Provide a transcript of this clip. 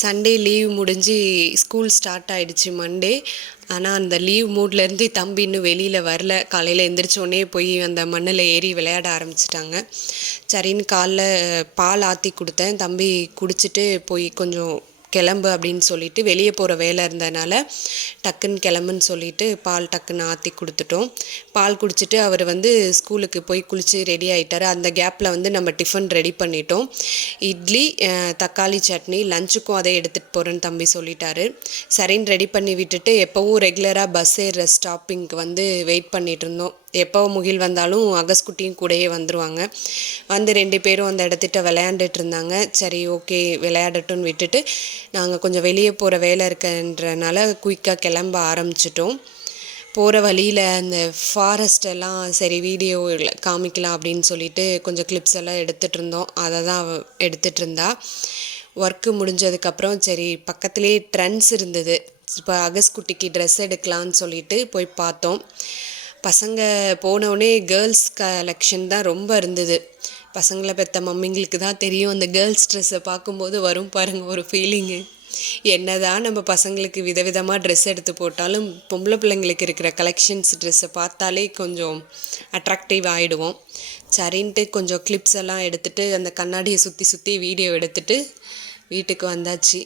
Sunday leave முடிஞ்சு school start ஆகிடுச்சு Monday. ஆனால் அந்த லீவ் மூட்லேருந்து தம்பி இன்னும் வெளியில் வரல. காலையில் எந்திரிச்சோடனே போய் அந்த மண்ணில் ஏறி விளையாட ஆரம்பிச்சிட்டாங்க. சரின்னு காலைல பால் ஆற்றி கொடுத்தேன். தம்பி குடிச்சிட்டு போய் கொஞ்சம் கிளம்பு அப்படின்னு சொல்லிட்டு வெளியே போகிற வேலை இருந்ததுனால டக்குன்னு கிளம்புன்னு சொல்லிட்டு பால் டக்குன்னு ஆற்றி கொடுத்துட்டோம். பால் குடிச்சிட்டு அவர் ஸ்கூலுக்கு போய் குளித்து ரெடி ஆகிட்டார். அந்த கேப்பில் நம்ம டிஃபன் ரெடி பண்ணிட்டோம். இட்லி, தக்காளி சட்னி. லஞ்சுக்கும் அதை எடுத்துகிட்டு போகிறேன்னு தம்பி சொல்லிட்டாரு. சரின்னு ரெடி பண்ணி விட்டுட்டு எப்போவும் ரெகுலராக பஸ் ஏறுற ஸ்டாப்பிங்க்கு வெயிட் பண்ணிகிட்டு இருந்தோம். எப்போ முகில் வந்தாலும் அகஸ்குட்டியும் கூடயே வந்துடுவாங்க. 2 பேரும் அந்த இடத்திட்ட விளையாண்டுட்டு இருந்தாங்க. சரி, ஓகே, விளையாடட்டும்னு விட்டுட்டு நாங்கள் கொஞ்சம் வெளியே போகிற வேலை இருக்குன்றனால குயிக்காக கிளம்ப ஆரம்பிச்சிட்டோம். போகிற வழியில் அந்த ஃபாரஸ்டெல்லாம் சரி வீடியோ காமிக்கலாம் அப்படின்னு சொல்லிட்டு கொஞ்சம் கிளிப்ஸ் எல்லாம் எடுத்துகிட்டு இருந்தோம். அதை தான் எடுத்துகிட்டு இருந்தா. ஒர்க்கு முடிஞ்சதுக்கப்புறம் சரி பக்கத்துலேயே ட்ரெண்ட்ஸ் இருந்தது. இப்போ அகஸ்குட்டிக்கு ட்ரெஸ் எடுக்கலான்னு சொல்லிட்டு போய் பார்த்தோம். பசங்க போனவுடனே கேர்ள்ஸ் கலெக்ஷன் தான் ரொம்ப இருந்தது. பசங்களை பெற்ற மம்மிங்களுக்கு தான் தெரியும். அந்த கேர்ள்ஸ் ட்ரெஸ்ஸை பார்க்கும்போது வரும் பாருங்கள் ஒரு ஃபீலிங்கு. என்னதான் நம்ம பசங்களுக்கு விதவிதமாக ட்ரெஸ் எடுத்து போட்டாலும் பொம்பளை பிள்ளைங்களுக்கு இருக்கிற கலெக்ஷன்ஸ் ட்ரெஸ்ஸை பார்த்தாலே கொஞ்சம் அட்ராக்டிவ் ஆகிடுவோம். சரின்ட்டு கொஞ்சம் கிளிப்ஸ் எல்லாம் எடுத்துகிட்டு அந்த கண்ணாடியை சுற்றி சுற்றி வீடியோ எடுத்துகிட்டு வீட்டுக்கு வந்தாச்சு.